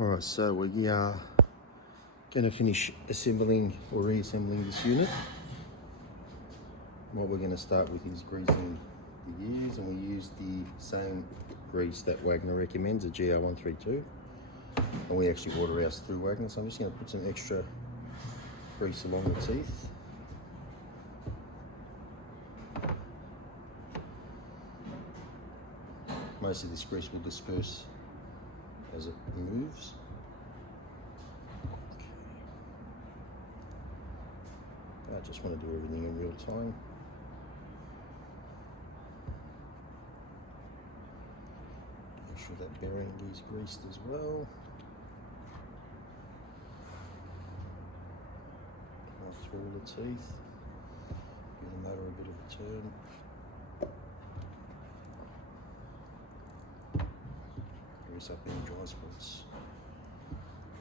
Alright, so we are going to finish assembling or reassembling this unit. What we're going to start with is greasing the gears, and we use the same grease that Wagner recommends, a GR132, and we actually order ours through Wagner, so I'm just going to put some extra grease along the teeth. Most of this grease will disperse as it moves. I just want to do everything in real time. Make sure that bearing is greased as well. Right through all the teeth. Give the motor a bit of a turn. Grease up any dry spots.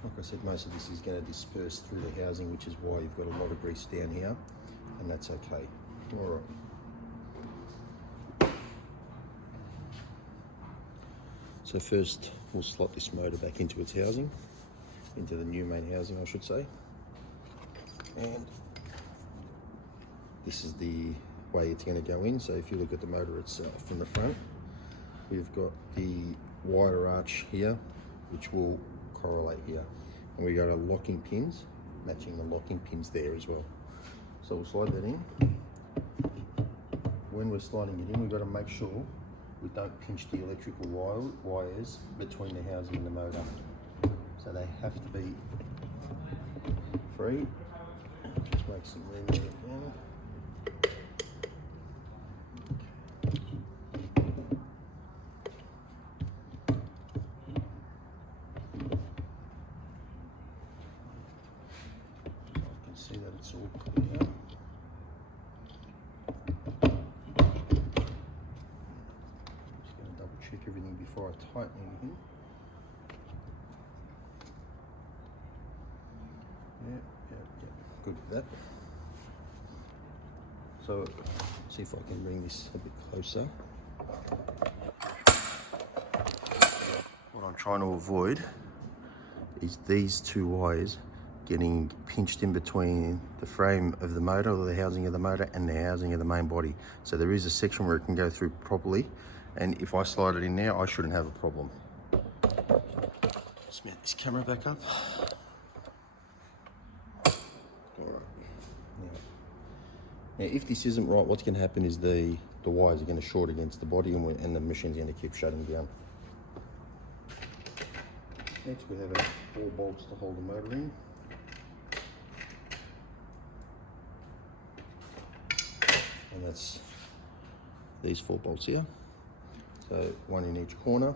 Like I said, most of this is going to disperse through the housing, which is why you've got a lot of grease down here, and that's okay. All right. So first, we'll slot this motor back into its housing, into the new main housing, I should say. And this is the way it's going to go in. So if you look at the motor itself from the front, we've got the wider arch here, which will correlate here, and we got our locking pins matching the locking pins there as well. So we'll slide that in. When we're sliding it in, we've got to make sure we don't pinch the electrical wires between the housing and the motor, so they have to be free. Just make some room there again. See that it's all clear. I'm just going to double check everything before I tighten anything. Yeah, good with that. So, see if I can bring this a bit closer. What I'm trying to avoid is these two wires getting pinched in between the frame of the motor, or the housing of the motor, and the housing of the main body. So there is a section where it can go through properly, and if I slide it in there, I shouldn't have a problem. Just mount this camera back up. Alright. Now if this isn't right, what's going to happen is the wires are going to short against the body, and the machine's going to keep shutting down. Next we have our 4 bolts to hold the motor in. And that's these 4 bolts here. So 1 in each corner.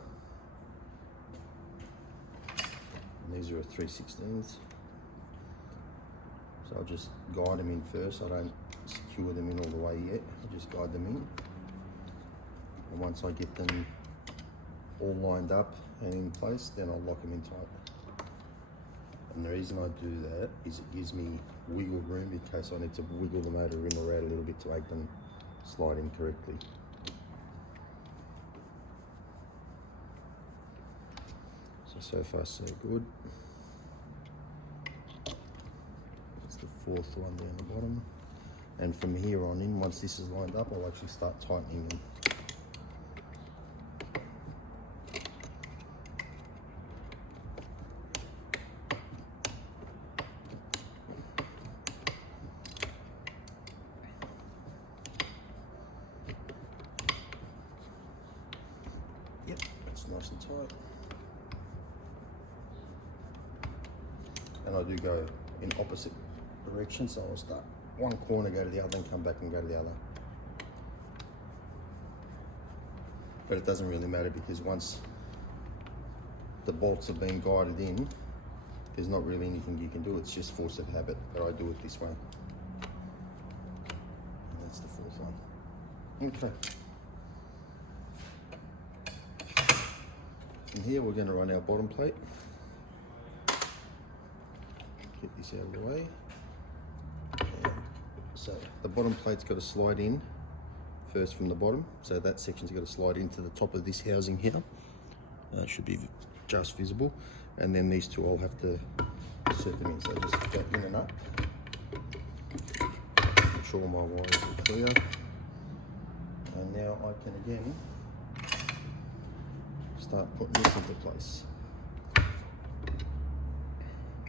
And these are a 3/16. So I'll just guide them in first. I don't secure them in all the way yet. I just guide them in. And once I get them all lined up and in place, then I'll lock them in tight. And the reason I do that is it gives me wiggle room in case I need to wiggle the motor in or out a little bit to make them slide in correctly. So far so good. That's the 4th one down the bottom. And from here on in, once this is lined up, I'll actually start tightening them. Yep, that's nice and tight. And I do go in opposite directions, so I'll start one corner, go to the other, and come back and go to the other. But it doesn't really matter, because once the bolts have been guided in, there's not really anything you can do. It's just force of habit, but I do it this way. And that's the 4th one. Okay. From here, we're going to run our bottom plate. Get this out of the way. And so the bottom plate's got to slide in first from the bottom. So that section's got to slide into the top of this housing here. Should be just visible. And then these two I'll have to set them in. So just go in and up. Make sure my wires are clear. And now I can again start putting this into place.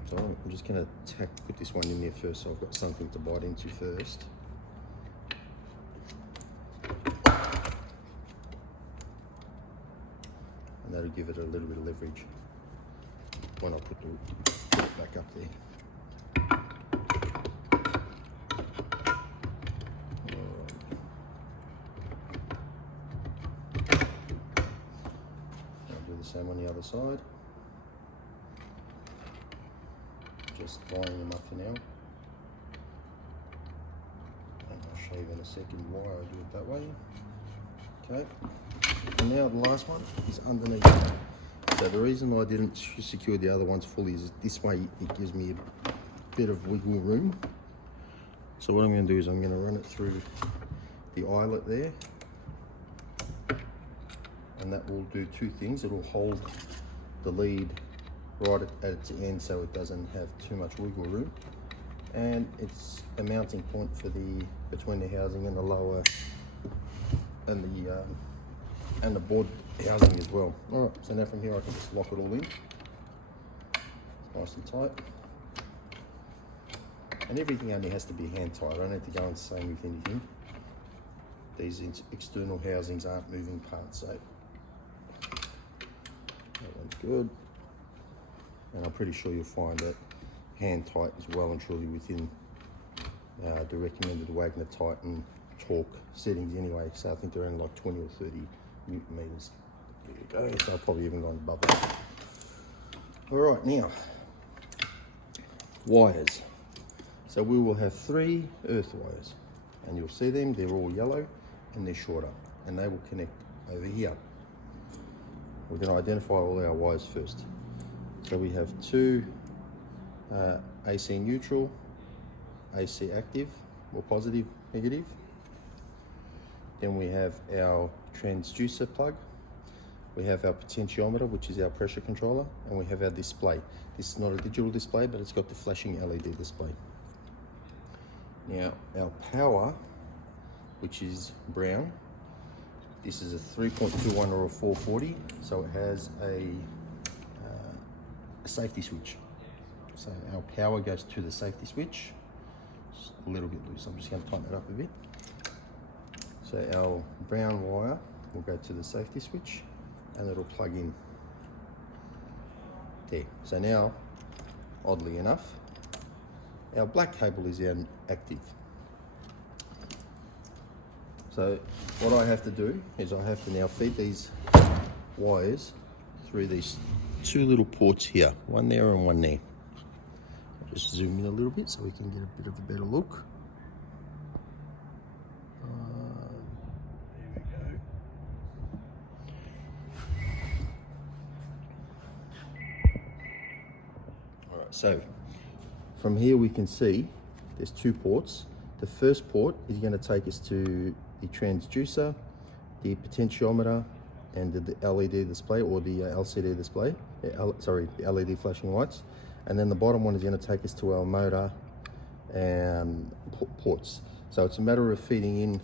So I'm just going to put this one in there first, so I've got something to bite into first. And that'll give it a little bit of leverage when I put it back up there. I'll do the same on the other side. Just lining them up for now. And I'll show you in a second why I do it that way. Okay. And now the last one is underneath. So the reason I didn't secure the other ones fully is this way it gives me a bit of wiggle room. So what I'm going to do is I'm going to run it through the eyelet there, and that will do two things. It will hold the lead right at its end so it doesn't have too much wiggle room, and it's a mounting point for the between the housing and the lower and the board housing as well. All right, so now from here I can just lock it all in. It's nice and tight. And everything only has to be hand tight. I don't have to go insane with anything. These external housings aren't moving parts, so that one's good. And I'm pretty sure you'll find that hand tight is well and truly within the recommended Wagner Titan torque settings anyway. So I think they're in like 20 or 30 Newton meters. There you go. So I've probably even gone above that. All right, now wires. So we will have 3 earth wires, and you'll see them. They're all yellow and they're shorter, and they will connect over here. We're going to identify all our wires first. So we have 2 AC neutral, AC active, or positive, negative. Then we have our transducer plug. We have our potentiometer, which is our pressure controller, and we have our display. This is not a digital display, but it's got the flashing LED display. Now, our power, which is brown, this is a 3.21 or a 440, so it has a safety switch. So our power goes to the safety switch. It's a little bit loose, I'm just going to tighten it up a bit. So our brown wire will go to the safety switch and it'll plug in there. So now, oddly enough, our black cable is our active. So what I have to do is I have to now feed these wires through these 2 little ports here, one there and one there. I'll just zoom in a little bit so we can get a bit of a better look. There we go. All right, so from here we can see there's 2 ports. The first port is going to take us to the transducer, the potentiometer, and the LED display, or the LCD display, the LED flashing lights. And then the bottom one is going to take us to our motor and ports. So it's a matter of feeding in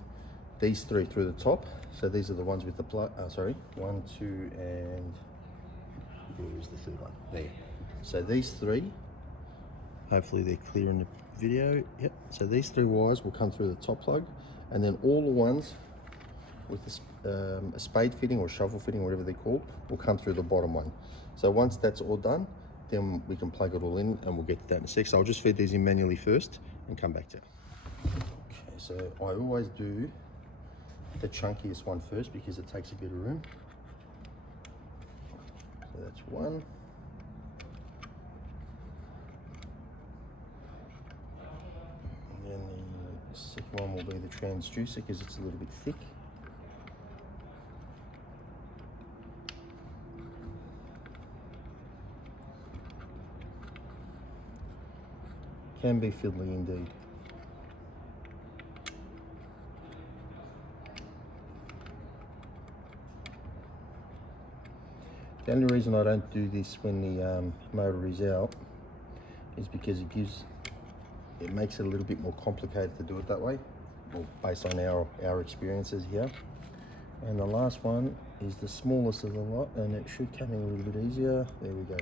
these 3 through the top. So these are the ones with the plug, 1, 2, and where is the 3rd one? There. So these 3, hopefully they're clear in the video. Yep. So these 3 wires will come through the top plug, and then all the ones with a spade fitting or shovel fitting, whatever they're called, will come through the bottom one. So once that's all done, then we can plug it all in, and we'll get to that in a sec. So I'll just feed these in manually first and come back to it. Okay, so I always do the chunkiest one first because it takes a bit of room. So that's 1. And then the second one will be the transducer because it's a little bit thick. Can be fiddly indeed. The only reason I don't do this when the motor is out is because it makes it a little bit more complicated to do it that way, well, based on our experiences here. And the last one is the smallest of the lot, and it should come in a little bit easier. There we go.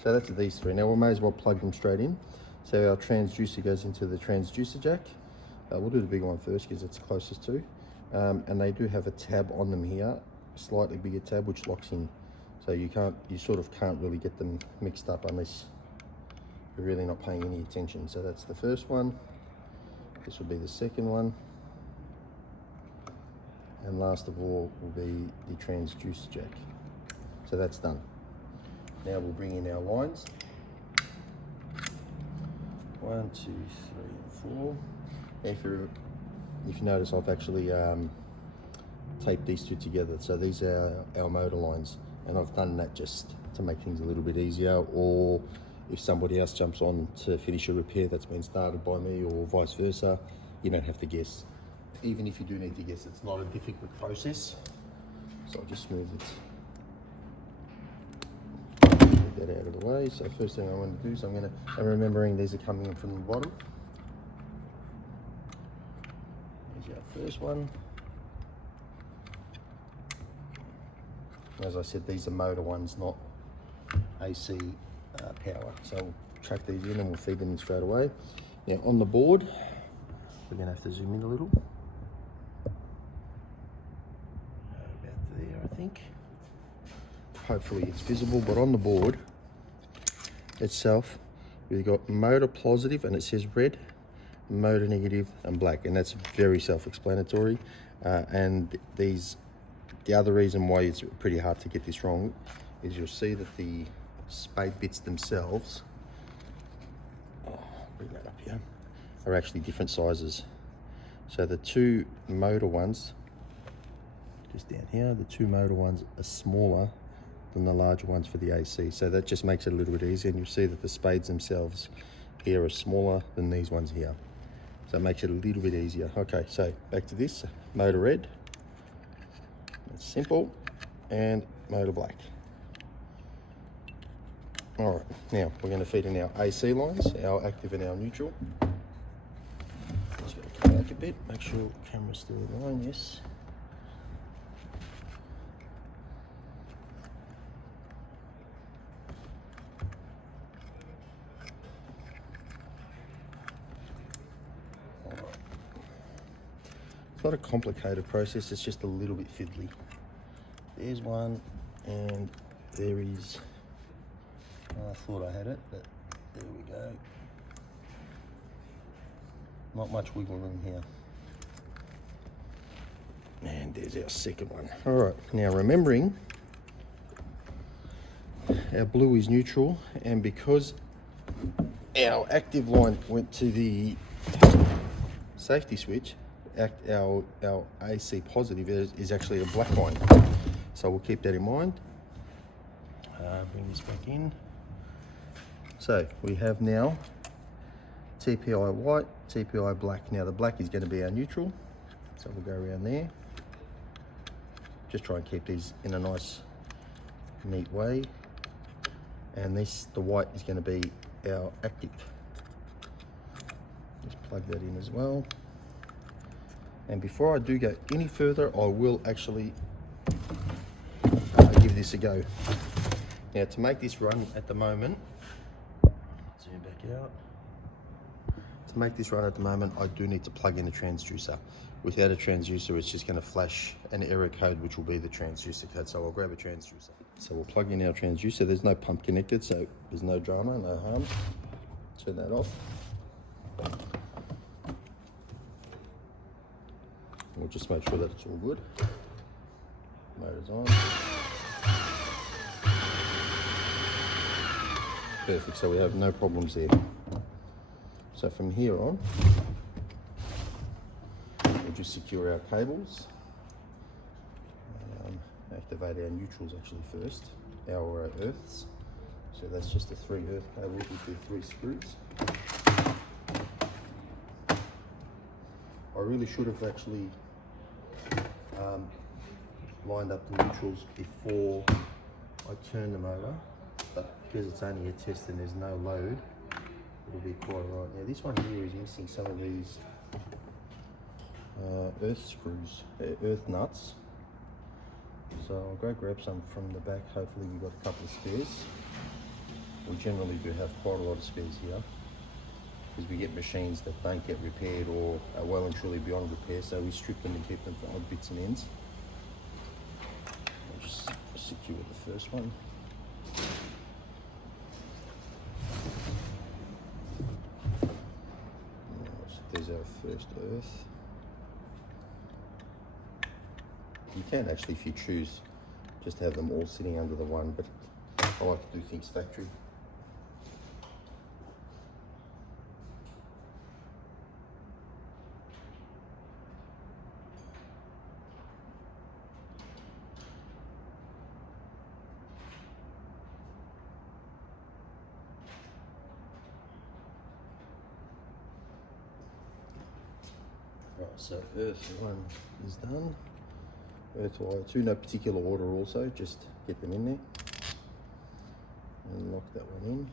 So that's these three. Now we may as well plug them straight in. So our transducer goes into the transducer jack. We'll do the big one first because it's closest to. And they do have a tab on them here, slightly bigger tab, which locks in. So you sort of can't really get them mixed up unless you're really not paying any attention. So that's the first one. This will be the second one. And last of all will be the transducer jack. So that's done. Now we'll bring in our lines. 1, 2, 3, and 4. If you notice, I've actually taped these two together. So these are our motor lines, and I've done that just to make things a little bit easier, or if somebody else jumps on to finish a repair that's been started by me, or vice versa, you don't have to guess. Even if you do need to guess, it's not a difficult process. So I'll just move that out of the way. So first thing I want to do is I'm remembering these are coming in from the bottom. Here's our first one. As I said, these are motor ones, not AC power. So we'll track these in and we'll feed them in straight away. Now on the board, we're going to have to zoom in a little. About there, I think. Hopefully it's visible, but on the board itself, we've got motor positive and it says red, motor negative and black, and that's very self-explanatory. And the other reason why it's pretty hard to get this wrong is you'll see that the spade bits themselves, bring that up here, are actually different sizes. So the two motor ones, just down here, the two motor ones are smaller than the larger ones for the AC. So that just makes it a little bit easier, and you'll see that the spades themselves here are smaller than these ones here. So it makes it a little bit easier. Okay, so back to this, motor red, that's simple, and motor black. All right, now we're going to feed in our AC lines, our active and our neutral. Just going to come back a bit, make sure the camera's still in line, yes. It's not a complicated process, it's just a little bit fiddly. There's one, and there is, I thought I had it, but there we go. Not much wiggle room here. And there's our second one. All right, now remembering, our blue is neutral, and because our active line went to the safety switch, our AC positive is actually a black line. So we'll keep that in mind. Bring this back in. So we have now TPI white, TPI black. Now the black is going to be our neutral. So we'll go around there. Just try and keep these in a nice, neat way. And the white is going to be our active. Just plug that in as well. And before I do go any further, I will actually give this a go. Now to make this run at the moment, zoom back out. To make this run at the moment, I do need to plug in a transducer. Without a transducer, it's just going to flash an error code, which will be the transducer code. So I'll grab a transducer. So we'll plug in our transducer. There's no pump connected, so there's no drama, no harm. Turn that off. We'll just make sure that it's all good. Motor's on. Perfect, so we have no problems there. So from here on, we'll just secure our cables. Activate our neutrals actually first, our earths. So that's just a 3 earth cable with the 3 screws. I really should have actually lined up the neutrals before I turn them over, but because it's only a test and there's no load, it'll be quite right. Now this one here is missing some of these earth screws, earth nuts. So I'll go grab some from the back. Hopefully we've got a couple of spares. We generally do have quite a lot of spares here, because we get machines that don't get repaired or are well and truly beyond repair, so we strip them and keep them for odd bits and ends. I'll just secure the first one. So there's our first earth. You can actually, if you choose, just have them all sitting under the one, but I like to do things factory. Right, so earth 1 is done. Earth wire 2, no particular order also, just get them in there and lock that one in.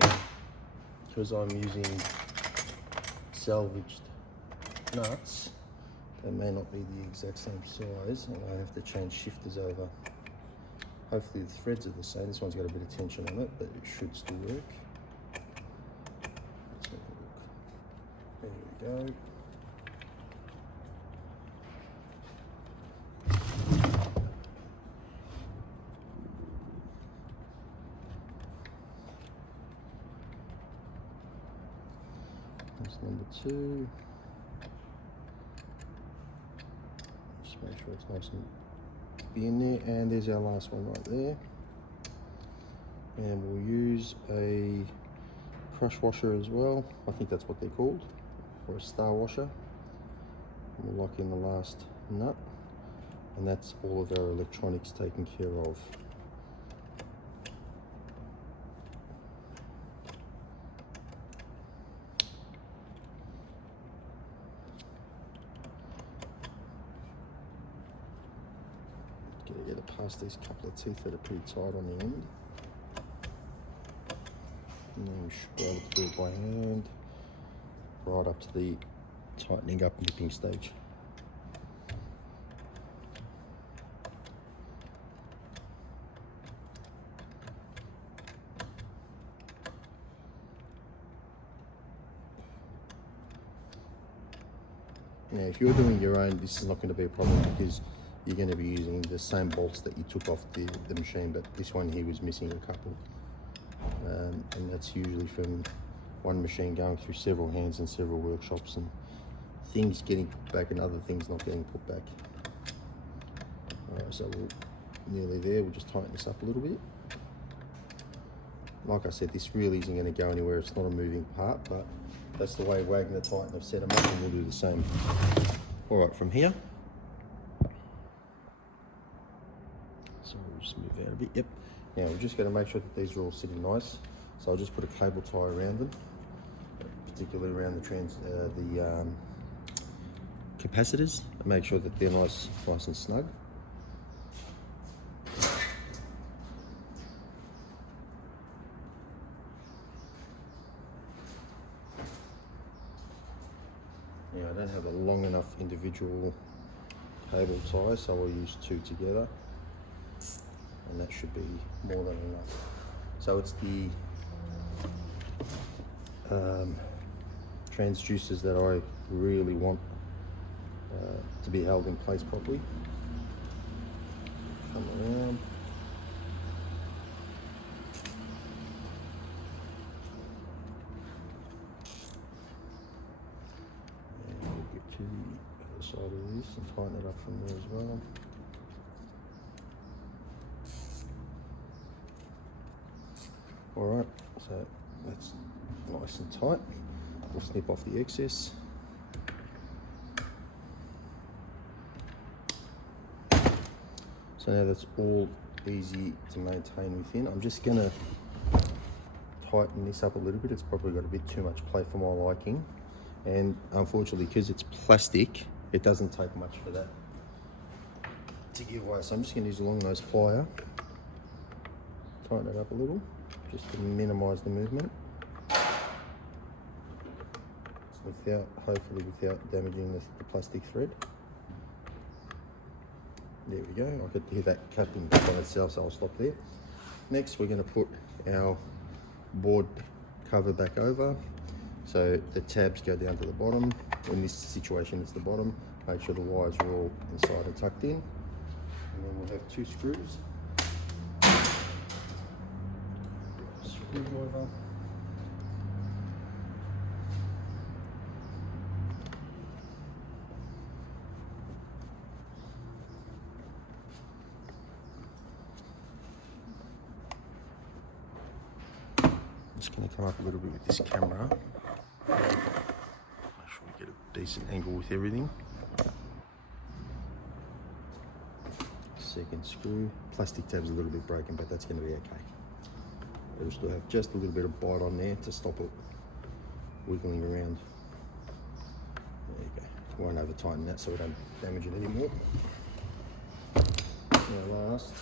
Now, because I'm using salvaged nuts, they may not be the exact same size, and I have to change shifters over. Hopefully the threads are the same. This one's got a bit of tension on it, but it should still work. Let's have a look. There we go. That's number 2. Just make sure it's nice and in there, and there's our last one right there. And we'll use a crush washer as well. I think that's what they're called, or a star washer. And we'll lock in the last nut, and that's all of our electronics taken care of. Get it past these couple of teeth that are pretty tight on the end. And then we should be able to do it by hand, right up to the tightening up nipping stage. Now if you're doing your own, this is not going to be a problem, because you're going to be using the same bolts that you took off the machine, but this one here was missing a couple. And that's usually from one machine going through several hands and several workshops, and things getting put back and other things not getting put back. Alright, so we're nearly there. We'll just tighten this up a little bit. Like I said, this really isn't going to go anywhere. It's not a moving part, but that's the way Wagner Titan have set them up, and we'll do the same. Alright, from here. So we'll just move out a bit. Yep. Now we're just going to make sure that these are all sitting nice. So I'll just put a cable tie around them, particularly around the capacitors, and make sure that they're nice and snug. Now I don't have a long enough individual cable tie, so I'll use 2 together, and that should be more than enough. So it's the transducers that I really want to be held in place properly. Come around. And we'll get to the other side of this and tighten it up from there as well. Alright, so that's nice and tight. We'll snip off the excess. So now that's all easy to maintain within. I'm just going to tighten this up a little bit. It's probably got a bit too much play for my liking. And unfortunately, because it's plastic, it doesn't take much for that to give away. So I'm just going to use a long nose plier, tighten it up a little, just to minimise the movement, hopefully without damaging the plastic thread. There we go. I could hear that cupping back on itself, so I'll stop there. Next, we're going to put our board cover back over, so the tabs go down to the bottom. In this situation, it's the bottom. Make sure the wires are all inside and tucked in. And then we'll have 2 screws. Screwdriver. Just going to come up a little bit with this camera. Make sure we get a decent angle with everything. Second screw. Plastic tab's a little bit broken, but that's going to be okay. We'll still have just a little bit of bite on there to stop it wiggling around. There you go. Won't over tighten that so we don't damage it anymore. Now last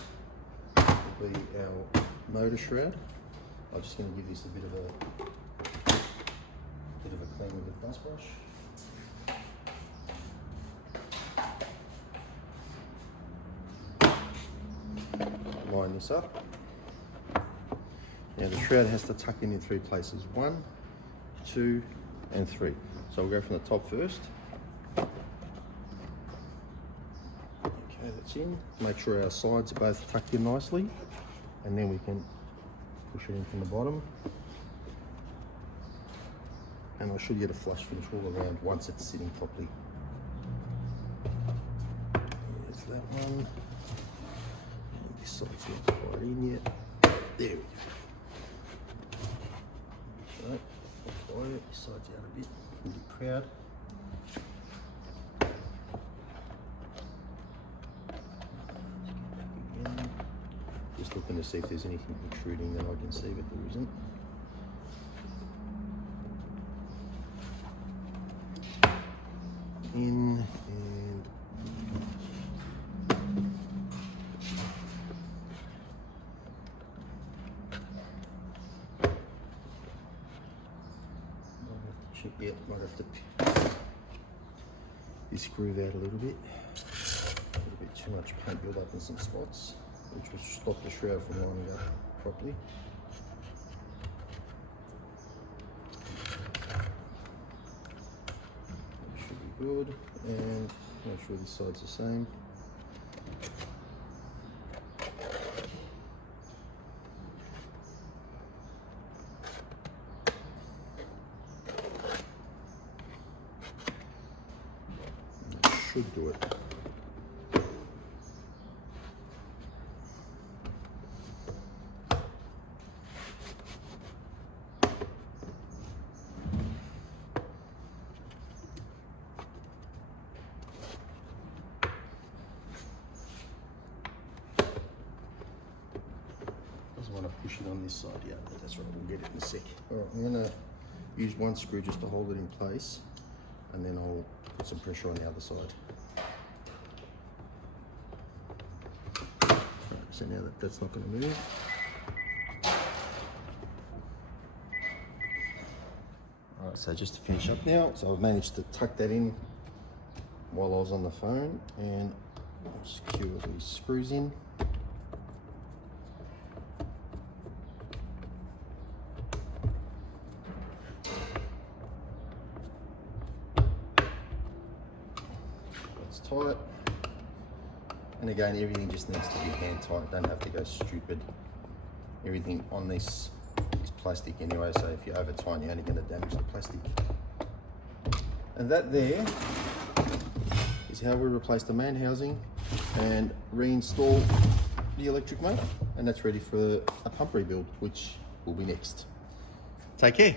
will be our motor shroud. I'm just going to give this a bit of a clean with a dust brush. Line this up. Now the shroud has to tuck in 3 places, 1, 2, and 3. So we'll go from the top first. Okay, that's in. Make sure our sides are both tucked in nicely, and then we can push it in from the bottom. And I should get a flush finish all around once it's sitting properly. There's that one. And this side's not quite in yet. There we go. So, apply it, this side's out a bit. A bit proud. Just looking to see if there's anything protruding that I can see, but there isn't. In and might have to this groove out a little bit. A little bit too much paint build up in some spots, which will stop the shroud from lining up properly. That should be good, and make sure this side's the same. Should do it. Doesn't want to push it on this side yet, but that's right, we'll get it in a sec. All right, I'm going to use 1 screw just to hold it in place, and then I'll put some pressure on the other side. Right, so now that's not going to move. All right, so just to finish up now, so I've managed to tuck that in while I was on the phone, and I'll secure these screws in. Tight, and again everything just needs to be hand tight, don't have to go stupid. Everything on this is plastic anyway, so if you over tighten you're only going to damage the plastic. And that there is how we replace the main housing and reinstall the electric motor, and that's ready for a pump rebuild, which will be next. Take care.